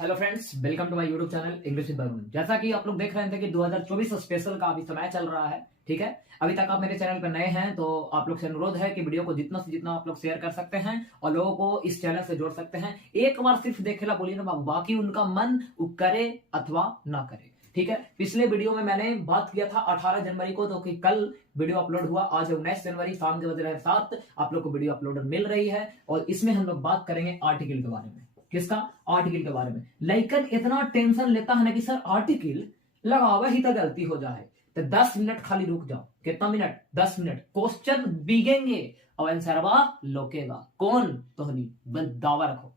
Hello friends, welcome to my YouTube channel English with Varun. जैसा कि आप लोग देख रहे थे कि 2024 स्पेशल का अभी समय चल रहा है, ठीक है। अभी तक आप मेरे चैनल पर नए हैं तो आप लोग से अनुरोध है कि वीडियो को जितना से जितना आप लोग शेयर कर सकते हैं और लोगों को इस चैनल से जोड़ सकते हैं। एक बार सिर्फ देखेला बोलिए ना, बाकी उनका मन करे अथवा ना करे, ठीक है। पिछले वीडियो में मैंने बात किया था 18 जनवरी को, तो कि कल वीडियो अपलोड हुआ। आज 19 जनवरी शाम के बज रहे 7 आप लोग को वीडियो अपलोड मिल रही है और इसमें हम लोग बात करेंगे आर्टिकल के बारे में। किसका? आर्टिकल के बारे में। लाइकन इतना टेंशन लेता है ना कि सर आर्टिकल लगावे ही तो गलती हो जाए, तो 10 मिनट खाली रुक जाओ। कितना मिनट? 10 मिनट। क्वेश्चन बिगेंगे और आंसरवा लोकेगा। कौन? तोहनी। बस दावा रखो,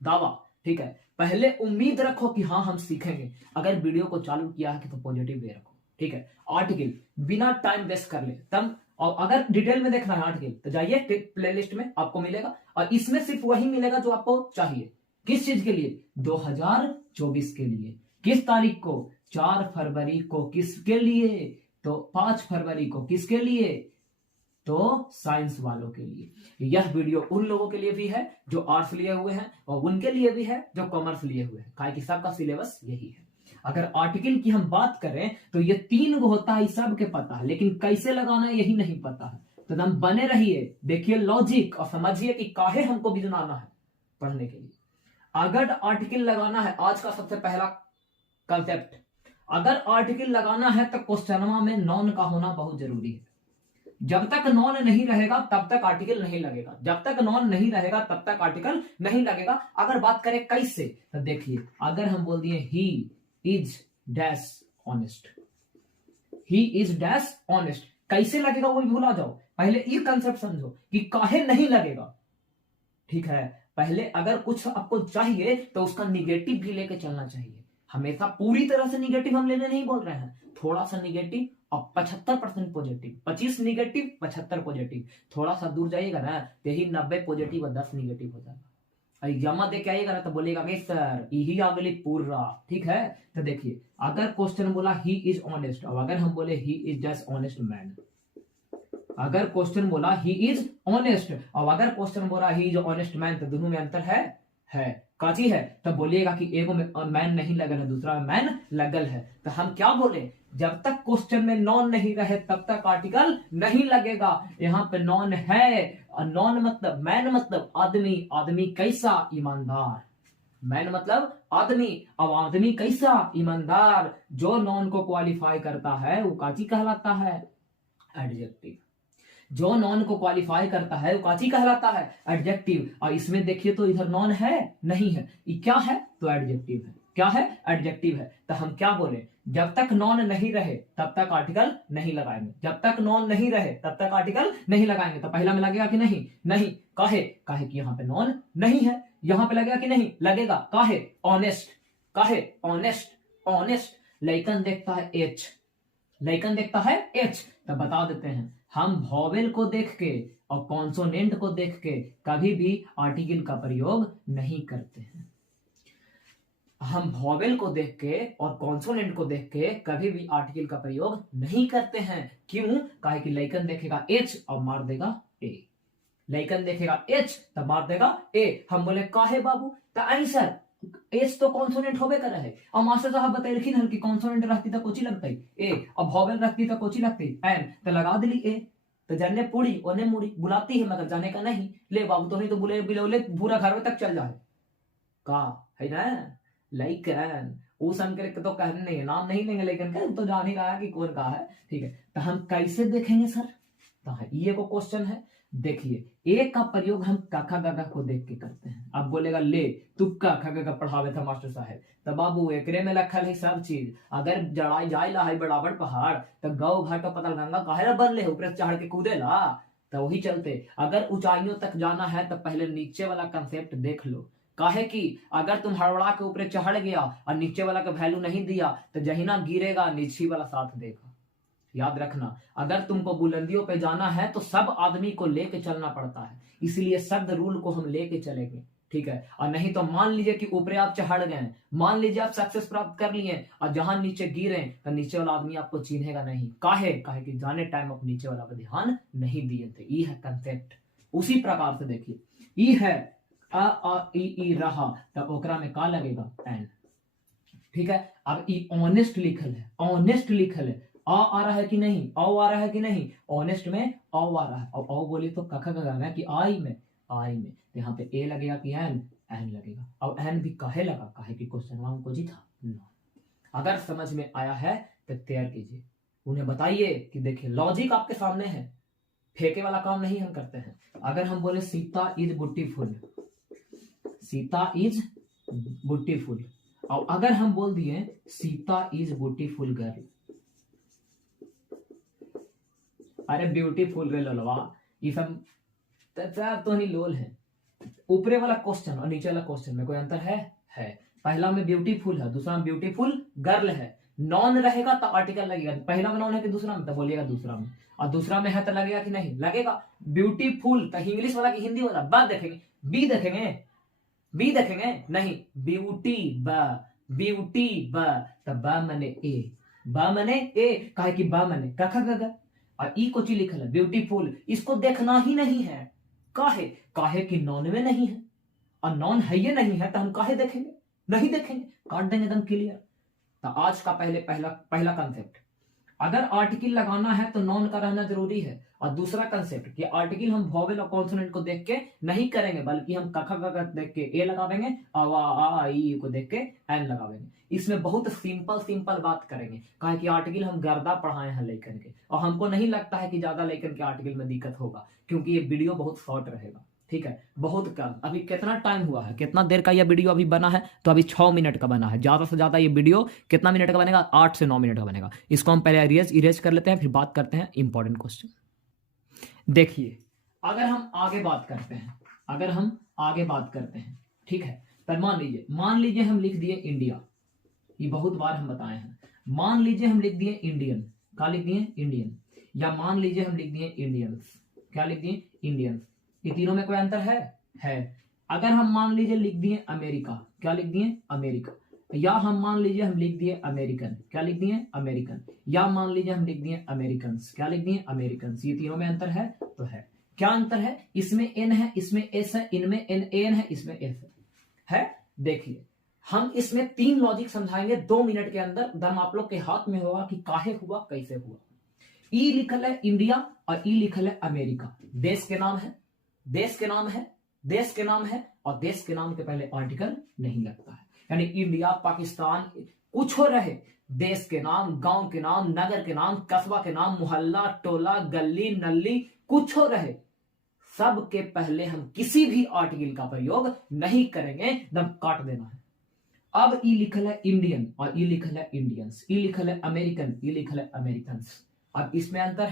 दावा, ठीक है। पहले उम्मीद रखो कि हाँ हम सीखेंगे। अगर वीडियो को चालू किया है तो पॉजिटिव वे रखो, ठीक है। आर्टिकल बिना टाइम वेस्ट कर ले तब, और अगर डिटेल में देखना है आर्टिकल तो जाइए प्लेलिस्ट में, आपको मिलेगा। और इसमें सिर्फ वही मिलेगा जो आपको चाहिए। किस चीज के लिए? 2024 के लिए। किस तारीख को? 4 फरवरी को। किसके लिए? तो 5 फरवरी को। किसके लिए? तो साइंस वालों के लिए। यह वीडियो उन लोगों के लिए भी है जो आर्ट्स लिए हुए हैं और उनके लिए भी है जो कॉमर्स लिए हुए हैं, काहे कि सबका सिलेबस यही है। अगर आर्टिकल की हम बात करें तो ये 3 गो होता है, सबके पता है, लेकिन कैसे लगाना है यही नहीं पता है। तो हम बने रहिए, देखिए लॉजिक और समझिए कि काहे हमको भी बनाना है पढ़ने के लिए। अगर आर्टिकल लगाना है, आज का सबसे पहला कंसेप्ट, अगर आर्टिकल लगाना है तो क्वेश्चनवा में नॉन का होना बहुत जरूरी है। जब तक नॉन नहीं रहेगा तब तक आर्टिकल नहीं लगेगा। जब तक नॉन नहीं रहेगा तब तक आर्टिकल नहीं लगेगा। अगर बात करें कैसे, तो देखिए, अगर हम बोल दिए he is dash honest, he is dash honest, कैसे लगेगा वो भी भूला जाओ। पहले ये कंसेप्ट समझो कि काहे नहीं लगेगा, ठीक है। पहले अगर कुछ आपको चाहिए तो उसका निगेटिव भी लेके चलना चाहिए। हमेशा पूरी तरह से निगेटिव हम लेने नहीं बोल रहे हैं, थोड़ा सा निगेटिव और 75% पॉजिटिव। 25 negative 75 positive. थोड़ा सा दूर जाइएगा ना तो यही 90 पॉजिटिव और 10 निगेटिव हो जाएगा। एग्जाम दे के आइएगा ना तो बोलेगा कि सर यही आगली पूरा, ठीक है। तो देखिए, अगर क्वेश्चन बोला ही इज ऑनेस्ट और अगर हम बोले he is just honest man, अगर क्वेश्चन बोला ही इज ऑनेस्ट और अगर क्वेश्चन बोला ही इज ऑनेस्ट मैन, तो दोनों में अंतर है काची है। तो बोलिएगा कि एगो में मैन नहीं लगल है, दूसरा में मैन लगल है। तो हम क्या बोले, जब तक क्वेश्चन में नॉन नहीं रहे तब तक आर्टिकल नहीं लगेगा। यहाँ पे नॉन है और नॉन मतलब मैन मतलब आदमी। आदमी कैसा? ईमानदार। मैन मतलब आदमी, अब आदमी कैसा? ईमानदार। जो नॉन को क्वालिफाई करता है वो काची कहलाता है? एडजेक्टिव। जो नॉन को क्वालिफाई करता है वो काची कहलाता है? एडजेक्टिव। और इसमें देखिए तो इधर नॉन है नहीं है, ये क्या है? तो एडजेक्टिव है। क्या है? एडजेक्टिव है। तो हम क्या बोले, जब तक नॉन नहीं रहे तब तक आर्टिकल नहीं लगाएंगे। जब तक नॉन नहीं रहे तब तक आर्टिकल नहीं लगाएंगे। तो पहला में लगेगा कि नहीं? नहीं। काहे? काहे कि यहाँ पे नॉन नहीं है। यहाँ पे लगेगा कि नहीं? लगेगा। काहे? ऑनेस्ट। काहे? ऑनेस्ट। ऑनेस्ट। लाइकन देखता है एच, लाइकन देखता है एच। तो बता देते हैं, हम वॉवेल को देख के और कॉन्सोनेंट को देख के कभी भी आर्टिकल का प्रयोग नहीं करते हैं। हम वॉवेल को देख के और कॉन्सोनेंट को देख के कभी भी आर्टिकल का प्रयोग नहीं करते हैं। क्यों? काहे कि लाइकन देखेगा एच और मार देगा ए। लाइकन देखेगा एच तब मार देगा ए। हम बोले काहे बाबू? तो आंसर एच तो कॉन्सोनेंट होबे करे है और मास्टर साहब बताइलखिन हन कि कॉन्सोनेंट रहती तो कोची लगती ए और वॉवेल रहती तो कोची लगती एन, तो लगा दिली ए। तो जन्ने पूरी ओने मुड़ी बुलाती है मगर जाने का नहीं। ले बाबू तो नहीं तो बुले बिलोले पूरा घर तक चल जाए का है ना। लाइकन वो सन के तो कहने नहीं है, नाम नहीं लेंगे लेकिन कह तो जान ही रहा है कि कौन का है, ठीक है। तो हम कैसे देखेंगे सर? तो ये को क्वेश्चन है। देखिए, ए का प्रयोग हम काका गागा को देख के करते हैं। अब बोलेगा ले तू काका गागा पढ़ावे था मास्टर साहब, तो बाबू एकरे में रखल है सब चीज। अगर जड़ाई जाए ला है बराबर पहाड़ तो गौ घाट का पता गंगा काहे बनले ऊपर चढ़ के कूदे ला। तो वही चलते अगर ऊंचाइयों तक जाना है तो पहले नीचे वाला कंसेप्ट देख लो। काहे कि अगर तुम हड़बड़ा के ऊपर चढ़ गया और नीचे वाला का वैल्यू नहीं दिया तो जहिना गिरेगा नीचे वाला साथ देगा। याद रखना, अगर तुमको बुलंदियों पे जाना है तो सब आदमी को लेके चलना पड़ता है, इसलिए शब्द रूल को हम लेके चलेंगे, ठीक है। और नहीं तो मान लीजिए कि ऊपर आप चढ़ गए, मान लीजिए आप सक्सेस प्राप्त कर लिए और जहां नीचे गिरे तो नीचे वाला आदमी आपको चिन्हेगा नहीं। काहे? काहे कि जाने टाइम आप नीचे वाला पर ध्यान नहीं दिए थे। ये है कंसेप्ट। उसी प्रकार से देखिए, ये है ई रहा, तब ओकरा में का लगेगा? एन। ठीक है, अब ई ऑनेस्ट लिखल है, ऑनेस्ट लिखल है, आ रहा है कि नहीं, औ आ रहा है कि नहीं, ऑनेस्ट में औ आ रहा है, और औ बोली तो कखा का गाना कि आई में, आई में, तो यहाँ पे ए लगेगा कि एन, एन लगेगा। अब एन भी काहे लगा? काहे कि क्वेश्चन हमको जी था। अगर समझ में आया है तो तैयार कीजिए, उन्हें बताइए कि देखिए लॉजिक आपके सामने है, फेंके वाला काम नहीं हम करते हैं। अगर हम बोले Sita is beautiful, Sita is beautiful, और अगर हम बोल दिए सीता इज ब्यूटीफुल गर्ल, अरे ब्यूटीफुल रे ललवा, ये सब तो नहीं लोल है। ऊपरे वाला क्वेश्चन और नीचे वाला क्वेश्चन में कोई अंतर है? पहला में ब्यूटीफुल है, दूसरा में ब्यूटीफुल गर्ल है। नॉन रहेगा तो आर्टिकल लगेगा, पहला में नॉन है कि दूसरा में, तो बोलिएगा दूसरा में, और दूसरा में है तो लगेगा कि नहीं लगेगा? ब्यूटीफुल तो इंग्लिश वाला कि हिंदी वाला? बात देखेंगे, बी देखेंगे, बी देखेंगे नहीं, ब्यूटी बा, ब्यूटी बा, तब बा मने ए, बा मने ए, काहे कि बा मने कखा गगा, और ई को चीज लिखल है ब्यूटीफुल, इसको देखना ही नहीं है। काहे? काहे कि नॉन में नहीं है, और नॉन है ये नहीं है तो हम काहे देखेंगे? नहीं देखेंगे, काट देंगे एकदम क्लियर। तो आज का पहला कंसेप्ट, अगर आर्टिकल लगाना है तो नॉन का रहना जरूरी है, और दूसरा कंसेप्ट कि आर्टिकल हम वोवेल और कॉन्सोनेंट को देख के नहीं करेंगे, बल्कि हम कखा गगा देख के ए लगावेंगे, आ ई को देख के एन लगावेंगे। इसमें बहुत सिंपल बात करेंगे, काहे कि आर्टिकल हम गर्दा पढ़ाए हैं लेकर के, और हमको नहीं लगता है कि ज्यादा लेकर के आर्टिकल में दिक्कत होगा, क्योंकि ये वीडियो बहुत शॉर्ट रहेगा। ठीक है, बहुत कम। अभी कितना टाइम हुआ है, कितना देर का ये वीडियो अभी बना है? तो अभी 6 मिनट का बना है। ज्यादा से ज्यादा ये वीडियो कितना मिनट का बनेगा? 8 से 9 मिनट का बनेगा। इसको हम पहले इरेज कर लेते हैं, फिर बात करते हैं इंपॉर्टेंट क्वेश्चन। देखिए, अगर हम आगे बात करते हैं, ठीक है, पर मान लीजिए हम लिख दिए इंडिया, ये बहुत बार हम बताए हैं। मान लीजिए हम लिख दिए इंडियन, क्या लिख दिए? इंडियन। या मान लीजिए हम लिख दिए इंडियंस, क्या लिख दिए? इंडियंस। ये तीनों में कोई अंतर है? अगर हम मान लीजिए लिख दिए अमेरिका, क्या लिख दिए? अमेरिका। या हम मान लीजिए हम लिख दिए अमेरिकन, क्या लिख दिए? अमेरिकन। या मान लीजिए हम लिख दिए अमेरिकन, क्या लिख दिए? अमेरिकन। ये तीनों में अंतर है? तो है। क्या अंतर है? इसमें एन है, इसमें एस है, इनमें एन है, इसमें एस है। देखिए, हम इसमें 3 लॉजिक समझाएंगे 2 मिनट के अंदर। दम आप लोग के हाथ में होगा कि काहे हुआ, कैसे हुआ। ई लिखल है इंडिया और ई लिखल है अमेरिका, देश के नाम है, देश के नाम है, देश के नाम है, और देश के नाम के पहले आर्टिकल नहीं लगता है। यानी इंडिया, पाकिस्तान, कुछ हो रहे, देश के नाम, गांव के नाम, नगर के नाम, कस्बा के नाम, मोहल्ला, टोला, गली, नल्ली, कुछ हो रहे, सब के पहले हम किसी भी आर्टिकल का प्रयोग नहीं करेंगे, दम काट देना है। अब ई लिखल है इंडियन और ई लिखल है इंडियंस, ई लिखल है अमेरिकन, ई लिखल है अमेरिकन। अब इसमें अंतर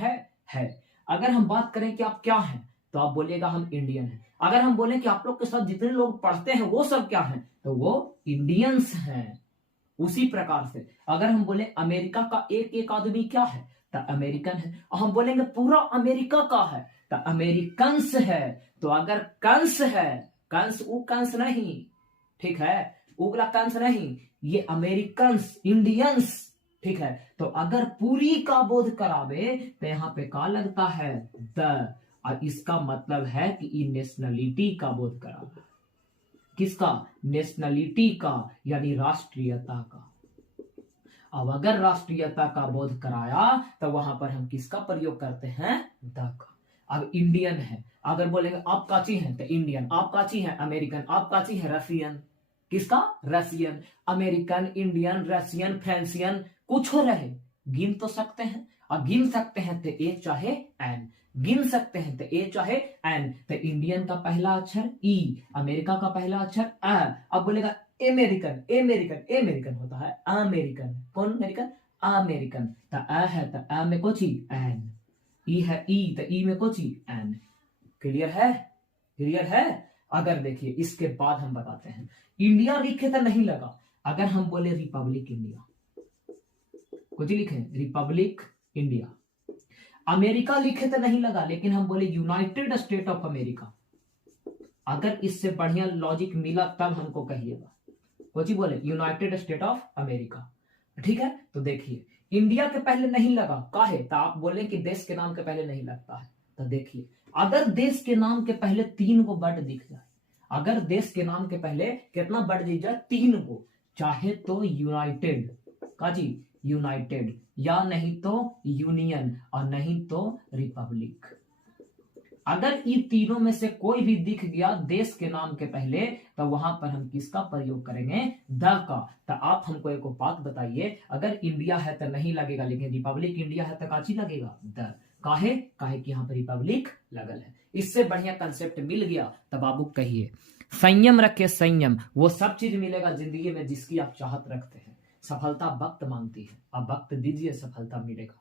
है। अगर हम बात करें कि आप क्या हैं, तो आप बोलिएगा हम इंडियन हैं। अगर हम बोले कि आप लोग के साथ जितने लोग पढ़ते हैं वो सब क्या हैं, तो वो इंडियंस हैं। उसी प्रकार से अगर हम बोले अमेरिका का एक आदमी क्या है, तो अमेरिकन है। और हम बोलेंगे पूरा अमेरिका का है, तो अमेरिकन्स है। तो अगर कंस है, कंस वो कंस नहीं, ठीक है, उगला कंस नहीं, ये अमेरिकन्स, इंडियंस, ठीक है। तो अगर पूरी का बोध करावे तो यहां पे का लगता है? द, और इसका मतलब है कि ये नेशनलिटी का बोध करावे। किसका? नेशनलिटी का, यानी राष्ट्रीयता का। अब अगर राष्ट्रीयता का बोध कराया तो वहां पर हम किसका प्रयोग करते हैं? द का। अब इंडियन है, अगर बोलेंगे आप काची हैं, तो इंडियन। आप काची हैं? अमेरिकन। आप काची हैं? रसियन। किसका? रसियन। अमेरिकन, इंडियन, रसियन, फ्रांसियन, कुछ हो रहे, गिन तो सकते हैं, और गिन सकते हैं तो ए चाहे एन, गिन सकते हैं तो ए चाहे एन। तो इंडियन का पहला अक्षर ई, अमेरिका का पहला अक्षर अ। अब बोलेगा अमेरिकन, अमेरिकन, अमेरिकन होता है अमेरिकन। कौन अमेरिकन? अमेरिकन। तो अ है तो अ में कोची एन, ई है ई तो ई में कोची एन। क्लियर है? क्लियर है? अगर देखिए इसके बाद हम बताते हैं, इंडिया लिखे तो नहीं लगा। अगर हम बोले रिपब्लिक इंडिया, कुछ लिखे रिपब्लिक इंडिया। अमेरिका लिखे तो नहीं लगा, लेकिन हम बोले यूनाइटेड स्टेट ऑफ अमेरिका। अगर इससे बढ़िया लॉजिक मिला तब हमको कहिएगा। कुछ बोले यूनाइटेड स्टेट ऑफ अमेरिका, ठीक है। तो देखिए इंडिया के पहले नहीं लगा, काहे? तो आप बोले कि देश के नाम के पहले नहीं लगता है। तो देखिए अगर देश के नाम के पहले 3 को वर्ड दिख जाए, अगर देश के नाम के पहले कितना बढ़ जाए 3 को, चाहे तो यूनाइटेड काजी यूनाइटेड, या नहीं तो यूनियन, और नहीं तो रिपब्लिक। अगर इन तीनों में से कोई भी दिख गया देश के नाम के पहले, तो वहां पर हम किसका प्रयोग करेंगे? द का। तो आप हमको एक बात बताइए, अगर इंडिया है तो नहीं लगेगा, लेकिन रिपब्लिक इंडिया है तो काची लगेगा? द। काहे कि यहाँ पर रिपब्लिक लगल है। इससे बढ़िया कंसेप्ट मिल गया तब बाबू कहिए संयम रखे संयम, वो सब चीज मिलेगा जिंदगी में जिसकी आप चाहत रखते हैं। सफलता वक्त मांगती है, आप वक्त दीजिए, सफलता मिलेगा।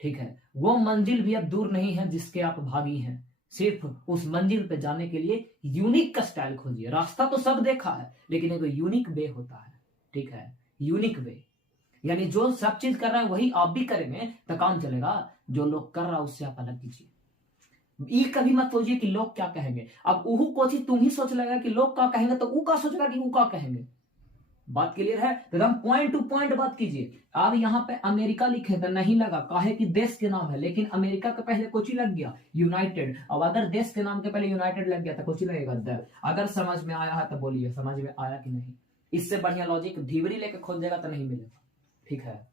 ठीक है, वो मंजिल भी अब दूर नहीं है जिसके आप भागी हैं, सिर्फ उस मंजिल पे जाने के लिए यूनिक का स्टाइल खोजिए। रास्ता तो सब देखा है, लेकिन एक यूनिक वे होता है। ठीक है, यूनिक वे, यानी जो सब चीज कर रहा है वही आप भी करेंगे तो काम चलेगा। जो लोग कर रहा है उससे आप अलग कीजिए। ये कभी मत सोचिए कि लोग क्या कहेंगे। अब उहू को चीज तुम ही सोच लेगा कि लोग क्या कहेंगे, तो ऊ का सोचेगा कि ऊ क्या कहेंगे। बात क्लियर है? तो हम पॉइंट टू पॉइंट बात कीजिए। अब यहाँ पे अमेरिका लिखे तो नहीं लगा, काहे कि देश के नाम है, लेकिन अमेरिका के पहले कोची लग गया? यूनाइटेड। अब अगर देश के नाम के पहले यूनाइटेड लग गया तो कोची लगेगा? द। अगर समझ में आया है तो बोलिए समझ में आया कि नहीं। इससे बढ़िया लॉजिक ढीवरी लेके खोज देगा तो नहीं मिलेगा। ठीक है,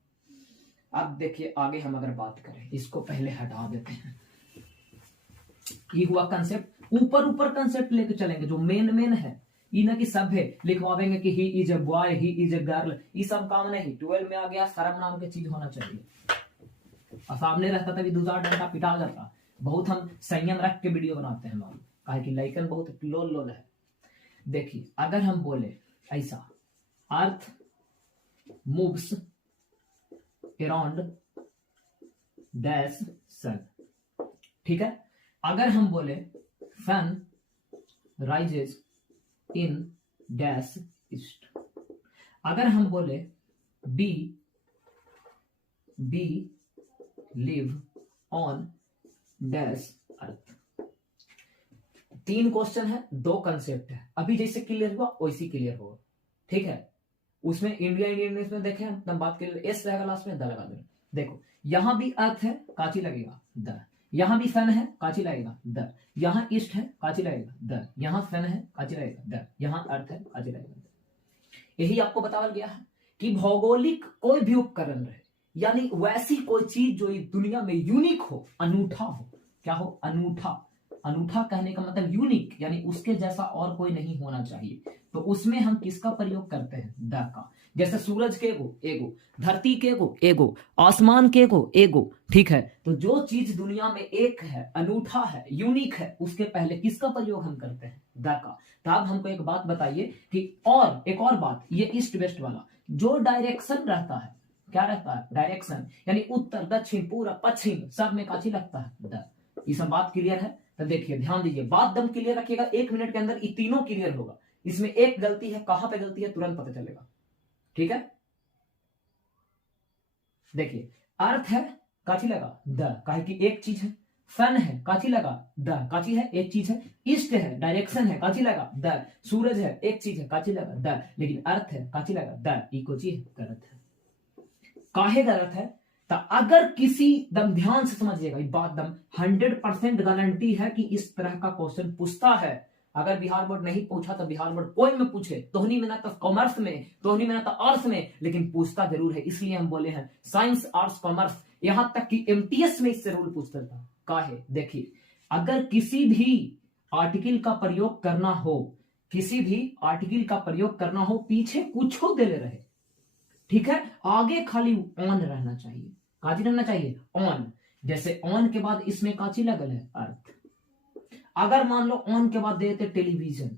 अब देखिए आगे हम अगर बात करें, इसको पहले हटा देते हैं। ये हुआ कंसेप्ट। ऊपर कंसेप्ट लेके चलेंगे जो मेन है। ये ना कि सब है लिखवाएंगे कि he is a boy, he is a girl, ये सब काम नहीं। 12 में आ गया शर्म नाम की चीज होना चाहिए। और सामने रहता था भी 2-4 डंडा पिटा जाता। बहुत हम संयम रख के वीडियो बनाते हैं मालूम, काहे कि लाइकन बहुत लोल है। देखिए अगर हम बोले ऐसा, earth moves around dash sun. ठीक है, अगर हम बोले sun rises in dash east, अगर हम बोले we live on dash earth. 3 question है, 2 कंसेप्ट है। अभी जैसे क्लियर हुआ वैसी क्लियर होगा। ठीक है, उसमें इंडियन में देखें एकदम बात क्लियर। एस रहेगा लास्ट में, द लगा देना। देखो यहां भी अर्थ है, काची लगेगा? द। यहां भी सन है, काची लगेगा? द। यहां ईस्ट है, काची लगेगा? द। यहां सन है, काची लगेगा? द। यहां अर्थ है, काची लगेगा? द। यही आपको बताया गया है कि भौगोलिक कोई भी उपकरण रहे, यानी वैसी कोई चीज जो दुनिया में यूनिक हो, अनूठा हो। क्या हो? अनूठा। अनूठा कहने का मतलब यूनिक, यानी उसके जैसा और कोई नहीं होना चाहिए। तो उसमें हम किसका प्रयोग करते हैं? द का। जैसे सूरज के एगो, धरती के एगो, आसमान के एगो। ठीक है, तो जो चीज दुनिया में एक है, अनूठा है, यूनिक है, उसके पहले किसका प्रयोग हम करते हैं? द का। तो अब हमको एक बात बताइए कि और एक और बात, ये ईस्ट वेस्ट वाला जो डायरेक्शन रहता है, क्या रहता है? डायरेक्शन, यानी उत्तर दक्षिण पूर्व पश्चिम सब में काची लगता है? द। ये सब बात क्लियर है? तो देखिए ध्यान दीजिए, बात दम क्लियर रखिएगा। 1 मिनट के अंदर ये तीनों क्लियर होगा। इसमें एक गलती है, कहां पे गलती है तुरंत पता चलेगा। ठीक है, देखिए अर्थ है, काची लगा? द, काहे कि एक चीज है। सन है, काची लगा? द, काची है? एक चीज है। ईस्ट है, डायरेक्शन है, काची लगा? द। सूरज है, एक चीज है, काची लगा? द। लेकिन अर्थ है, काची लगा? द। इको चीज गलत है। काहे गलत है? तो अगर किसी दम ध्यान से समझिएगा, बात दम 100% गारंटी है कि इस तरह का क्वेश्चन पूछता है। अगर बिहार बोर्ड नहीं पूछा तो बिहार बोर्ड कोई में पूछे, तोहनी में ना तो कॉमर्स में, तोहनी में ना तो आर्ट्स में, लेकिन पूछता जरूर है। इसलिए हम बोले हैं साइंस आर्ट्स कॉमर्स, यहां तक कि एमटीएस में इससे रूल पूछता था। काहे? देखिए अगर किसी भी आर्टिकल का प्रयोग करना हो, किसी भी आर्टिकल का प्रयोग करना हो, पीछे कुछ दे ले रहे, ठीक है, आगे खाली ऑन रहना चाहिए। काची रहना चाहिए? ऑन। जैसे ऑन के बाद इसमें काची लगल है? अर्थ। अगर मान लो ऑन के बाद देते टेलीविजन,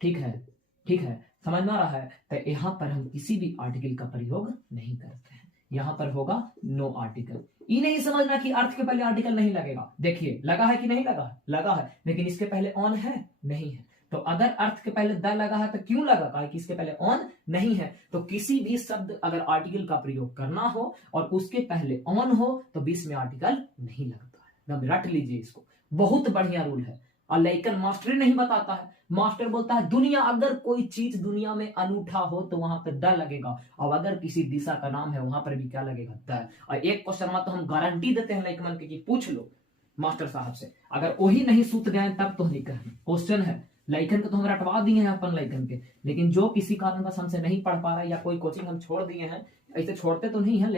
ठीक है, समझ में आ रहा है? तो यहां पर हम किसी भी आर्टिकल का प्रयोग नहीं करते हैं। यहां पर होगा नो आर्टिकल। ये नहीं समझना कि अर्थ के पहले आर्टिकल नहीं लगेगा। देखिए लगा है कि नहीं लगा? लगा है, लेकिन इसके पहले ऑन है? नहीं है। तो अगर अर्थ के पहले द लगा है तो क्यों लगा? कहा कि इसके पहले ऑन नहीं है। तो किसी भी शब्द अगर आर्टिकल का प्रयोग करना हो और उसके पहले ऑन हो तो बीच में आर्टिकल नहीं लगता है। रट लीजिए इसको, बहुत बढ़िया रूल है। और लेकिन मास्टर नहीं बताता है, मास्टर बोलता है दुनिया, अगर कोई चीज दुनिया में अनूठा हो तो वहां पर द लगेगा, और अगर किसी दिशा का नाम है वहां पर भी क्या लगेगा? द। और एक क्वेश्चन में तो हम गारंटी देते हैं लाइकमन के कि पूछ लो मास्टर साहब से, अगर वही नहीं सूत गए तब तो नहीं कहना। क्वेश्चन है लाइकन को तो हम रटवा दिए हैं अपन लाइकन के, लेकिन जो किसी कारणवश हमसे नहीं पढ़ पा रहा है या कोई कोचिंग हम छोड़ दिए हैं, ऐसे छोड़ते तो नहीं है,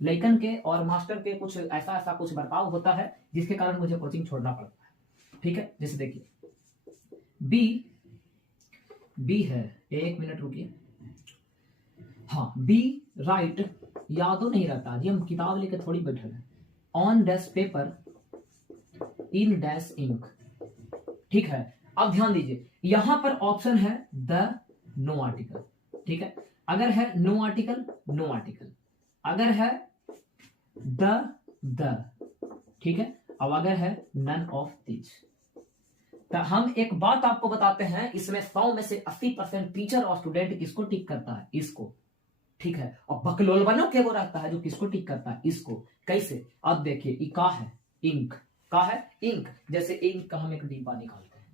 लाइकन के और मास्टर के कुछ ऐसा ऐसा कुछ बर्ताव होता है जिसके कारण मुझे कोचिंग छोड़ना पड़ता है। ठीक है, जैसे देखिए बी है, एक मिनट रुकिए, हाँ बी राइट, यादों नहीं रहता जी, हम किताब लेके थोड़ी बैठे हैं। On dash paper in dash ink. ठीक है, अब ध्यान दीजिए यहां पर ऑप्शन है द नो आर्टिकल। ठीक है, अगर है नो आर्टिकल नो आर्टिकल, अगर है द, ठीक है, अब अगर है नन ऑफ दिस। तो हम एक बात आपको बताते हैं, इसमें 100 में से 80% टीचर और स्टूडेंट किसको टिक करता है, इसको। ठीक है, और बकलोल बनो के वो रहता है जो किसको टिक करता है, इसको। कैसे, अब देखिए ई का है इंक, का है इंक, जैसे इंक का हम एक डिब्बा निकालते हैं,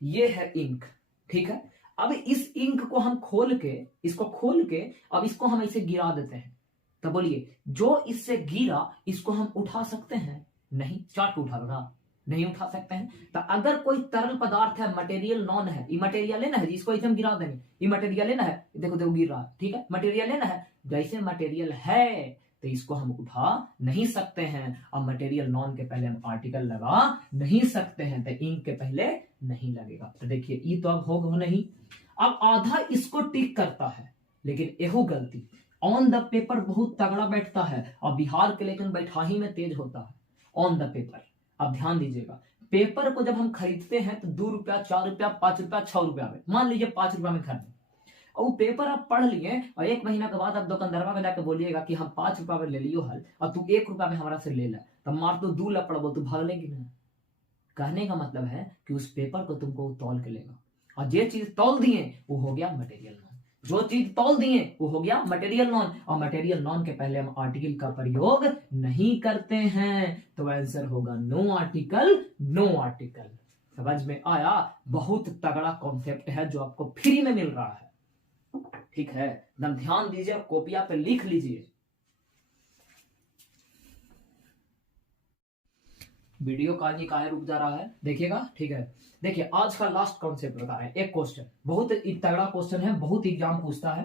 ये है इंक। ठीक है, अब इस इंक को हम खोल के, इसको खोल के अब इसको हम ऐसे गिरा देते हैं, तो बोलिए जो इससे गिरा इसको हम उठा सकते हैं, नहीं, चाट उठा नहीं उठा सकते हैं। तो अगर कोई तरल पदार्थ है, मटेरियल नॉन है, इमटेरियल लेना है जिसको एकदम गिरा देंगे, इमटेरियल लेना है, देखो देखो गिर रहा है। ठीक है, मटेरियल लेना है, जैसे मटेरियल है तो इसको हम उठा नहीं सकते हैं, और मटेरियल नॉन के पहले हम आर्टिकल लगा नहीं सकते हैं, तो इंक के पहले नहीं लगेगा। तो देखिए ये तो अब होगा नहीं। अब आधा इसको टिक करता है, लेकिन एहो गलती, ऑन द पेपर बहुत तगड़ा बैठता है और बिहार के लेकिन बैठाही में तेज होता है, ऑन द पेपर। अब ध्यान दीजिएगा, पेपर को जब हम खरीदते हैं तो 2 रुपया, 4 रुपया, 5 रुपया, 6 रुपया में, मान लीजिए 5 रुपया में खरीदे, और वो पेपर आप पढ़ लिए और 1 महीना के बाद आप दुकानदारवा में जाकर बोलिएगा कि हम 5 रुपया में ले लियो हल और तू 1 रुपया में हमारा से ले ला, तब मार तो 2 लपड़ बोल, तू भाग लेगी ना। कहने का मतलब है कि उस पेपर को तुमको तौल के लेगा, और जे चीज तौल दिए वो हो गया मटेरियल नॉन, जो चीज तौल दिए वो हो गया मटेरियल नॉन, और मटेरियल नॉन के पहले हम आर्टिकल का प्रयोग नहीं करते हैं, तो आंसर होगा नो आर्टिकल नो आर्टिकल। समझ में आया, बहुत तगड़ा कॉन्सेप्ट है जो आपको फ्री में मिल रहा है। ठीक है, एकदम ध्यान दीजिए, कॉपिया पे लिख लीजिए। वीडियो का निकाय रुक जा रहा है, देखिएगा। ठीक है, देखिए आज का लास्ट कॉन्सेप्ट बता रहे हैं, एक क्वेश्चन, बहुत तगड़ा क्वेश्चन है, बहुत एग्जाम पूछता है,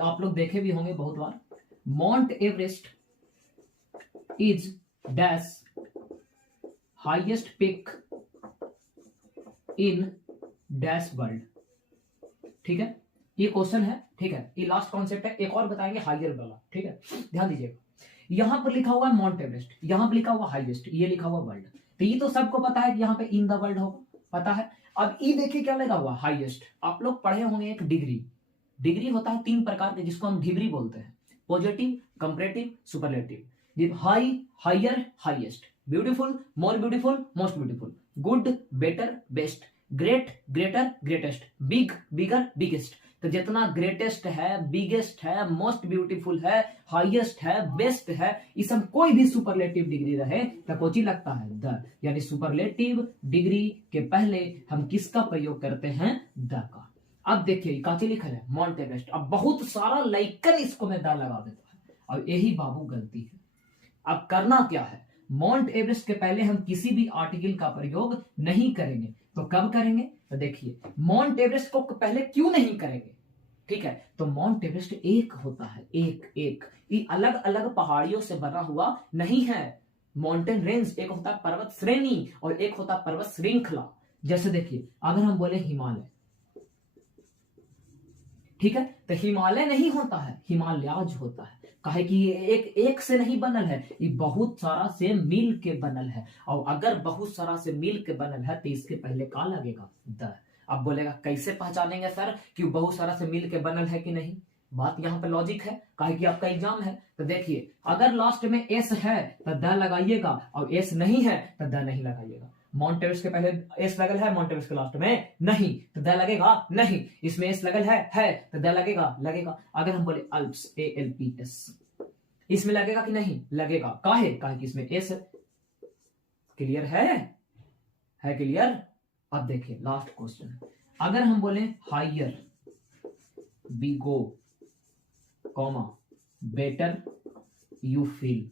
आप लोग देखे भी होंगे बहुत बार। Mount Everest is dash highest peak in dash world. ठीक है, ये क्वेश्चन है। ठीक है, ये लास्ट कॉन्सेप्ट है, एक और बताएंगे हाइयर वाला। ठीक है, ध्यान दीजिएगा, यहां पर लिखा हुआ है माउंट एवरेस्ट, यहां पर लिखा हुआ हाईएस्ट, ये लिखा हुआ वर्ल्ड, तो ये तो सबको पता है कि यहाँ पे इन द वर्ल्ड होगा, पता है। अब ये देखिए क्या लगा हुआ हाईएस्ट, आप लोग पढ़े होंगे एक डिग्री होता है 3 प्रकार के जिसको हम डिग्री बोलते हैं, positive, comparative, superlative. High, higher, highest, beautiful, more beautiful, most beautiful, good, better, best, great, greater, greatest, big, bigger, biggest. तो जितना ग्रेटेस्ट है, बिगेस्ट है, मोस्ट ब्यूटीफुल है, हाईएस्ट है, बेस्ट है, इस हम कोई भी सुपरलेटिव डिग्री रहे तो कोची लगता है द, यानी सुपरलेटिव डिग्री के पहले हम किसका प्रयोग करते हैं, द का। अब देखिए काची लिखा है माउंट एवरेस्ट, अब बहुत सारा लाइकर इसको में द लगा देता है, और यही बाबू गलती है। अब करना क्या है, माउंट एवरेस्ट के पहले हम किसी भी आर्टिकल का प्रयोग नहीं करेंगे, तो कब करेंगे, तो देखिए माउंट एवरेस्ट को पहले क्यों नहीं करेंगे। ठीक है, तो माउंट एवरेस्ट एक होता है, एक ये अलग अलग पहाड़ियों से बना हुआ नहीं है। माउंटेन रेंज एक होता है पर्वत श्रेणी और एक होता है पर्वत श्रृंखला। जैसे देखिए अगर हम बोले हिमालय, ठीक है, तो हिमालय नहीं होता है, हिमालयाज होता है, काहे कि ये एक से नहीं बनल है, ये बहुत सारा से मिल के बनल है, और अगर बहुत सारा से मिल के बनल है तो इसके पहले का लगेगा द। अब बोलेगा कैसे पहचानेंगे सर कि बहुत सारा से मिल के बनल है कि नहीं, बात यहाँ पे लॉजिक है, काहे कि आपका एग्जाम है। तो देखिए अगर लास्ट में एस है तो द लगाइएगा, और एस नहीं है तो द नहीं लगाइएगा। माउंट एवरेस्ट के पहले एस लगल है, माउंट एवरेस्ट के लास्ट में नहीं, तो द लगेगा नहीं। इसमें एस लगल है तो द लगेगा। अगर हम बोले अल्प्स, ALPS, इसमें लगेगा कि नहीं, लगेगा, काहे कि इसमें एस। क्लियर है क्लियर। अब देखिए लास्ट क्वेश्चन, अगर हम बोले higher, we go, comma, better you feel.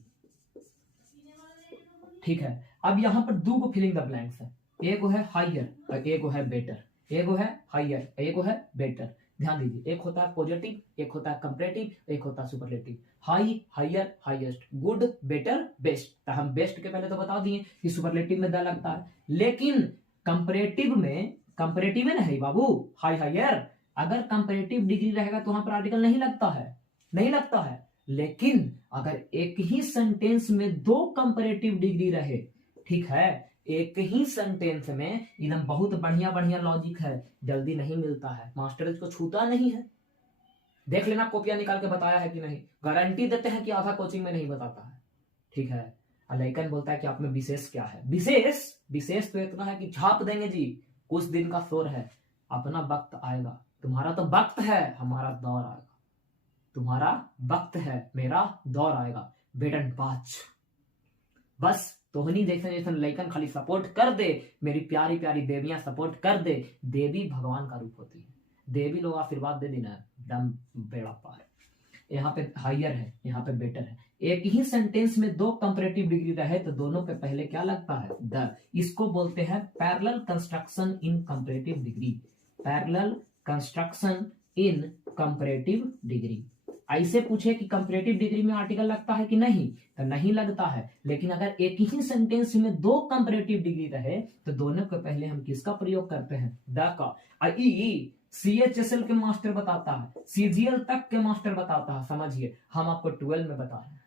ठीक है, अब यहां पर 2 फिलिंग द ब्लैंक्स है, एक है हाइयर और एक है बेटर, एक है हाइयर एक है बेटर। ध्यान दीजिए, एक होता है पॉजिटिव, एक होता है कंपैरेटिव, एक होता है superlative. High, higher, highest, good, better, best. तो हम बेस्ट के पहले तो बता दिए कि सुपरलेटिव में द लगता है, लेकिन कंपैरेटिव में नहीं बाबू, हाई हाइयर। अगर कंपैरेटिव डिग्री रहेगा तो वहां पर आर्टिकल नहीं लगता है, नहीं लगता है। लेकिन अगर एक ही सेंटेंस में दो कंपैरेटिव डिग्री रहे, ठीक है, एक ही सेंटेंस में, एकदम बहुत बढ़िया बढ़िया लॉजिक है, जल्दी नहीं मिलता है, मास्टर इसको छूता नहीं है। देख लेना कॉपियां निकाल के बताया है कि नहीं, गारंटी देते हैं कि आधा कोचिंग में नहीं बताता है, ठीक है। अलाइकन बोलता है कि आप में विशेष क्या है। विशेष तो इतना है कि छाप देंगे जी, कुछ दिन का शोर है, अपना वक्त आएगा। तुम्हारा तो वक्त है, हमारा दौर आएगा। तुम्हारा वक्त है, मेरा दौर आएगा। बेटन पांच बस तोहनी जैसे लइकन खाली सपोर्ट कर दे, मेरी प्यारी प्यारी देवियां सपोर्ट कर दे। देवी भगवान का रूप होती है, देवी लोग आशीर्वाद दे देना, दम बेड़ा पार। यहाँ पे हाइयर है, यहाँ पे बेटर है। एक ही सेंटेंस में दो कंपैरेटिव डिग्री रहे तो दोनों पे पहले क्या लगता है, द। इसको बोलते हैं पैरेलल कंस्ट्रक्शन इन कंपैरेटिव डिग्री। पैरेलल कंस्ट्रक्शन इन कंपैरेटिव डिग्री। ऐसे पूछे कि कंपैरेटिव डिग्री में आर्टिकल लगता है कि नहीं, तो नहीं लगता है। लेकिन अगर एक ही सेंटेंस में दो कंपैरेटिव डिग्री रहे तो दोनों के पहले हम किसका प्रयोग करते हैं, द का। ई CHSL के मास्टर बताता है, CGL तक के मास्टर बताता है। समझिए, हम आपको 12 में बता रहे हैं,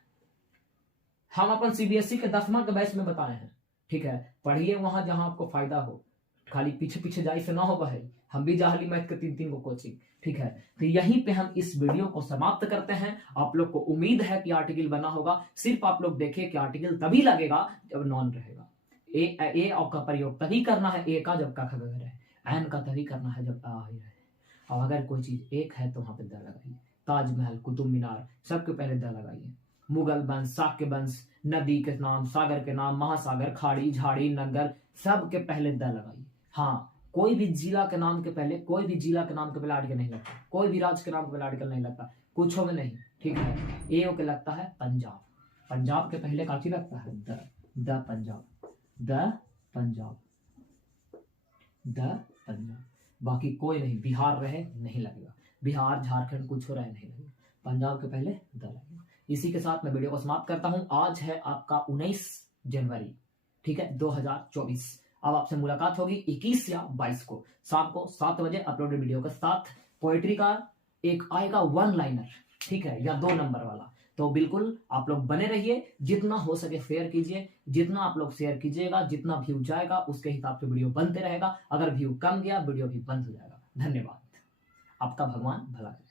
हम अपन CBSE के 10वां के बैच में बताए हैं, ठीक है। पढ़िए वहां जहां आपको फायदा हो, खाली पीछे पीछे जाई से ना हो भाई। हम भी जाहली मैथ के 3-3 को कोचिंग, ठीक है। तो यहीं पे हम इस वीडियो को समाप्त करते हैं। आप लोग को उम्मीद है कि आर्टिकल बना होगा। सिर्फ आप लोग देखिए कि आर्टिकल तभी लगेगा जब नॉन रहेगा। ए और का प्रयोग तभी करना है, ए का जब का ख रहे, एन का तभी करना है जब आ ही रहे। और अगर कोई चीज एक है तो वहां पे द लगाइए। ताजमहल, कुतुब मीनार, सबके पहले द लगाइए। मुगल वंश, शाक्य वंश, नदी के नाम, सागर के नाम, महासागर, खाड़ी, झाड़ी, नंगर, सबके पहले द लगाइए। हाँ, कोई भी जिला के नाम के पहले, कोई भी जिला के नाम के पहले आर्टिकल नहीं लगता, कोई भी राज्य के नाम के पहले आर्टिकल नहीं लगता, कुछ में नहीं, ठीक है। ए के लगता है पंजाब, पंजाब के पहले काची लगता है, the Punjab, the Punjab, the Punjab. बाकी कोई नहीं, बिहार रहे नहीं लगेगा, बिहार झारखंड कुछ हो रहे नहीं लगेगा, पंजाब के पहले द लगेगा। इसी के साथ मैं वीडियो को समाप्त करता हूं। आज है आपका 19 जनवरी, ठीक है, 2024। अब आपसे मुलाकात होगी 21 या 22 को शाम को 7 बजे अपलोडेड वीडियो के साथ। पोएट्री का एक आएगा 1 लाइनर, ठीक है, या 2 नंबर वाला। तो बिल्कुल आप लोग बने रहिए, जितना हो सके शेयर कीजिए। जितना आप लोग शेयर कीजिएगा, जितना व्यू जाएगा उसके हिसाब से वीडियो बनते रहेगा। अगर व्यू कम गया, वीडियो भी बंद हो जाएगा। धन्यवाद, आपका भगवान भला करे।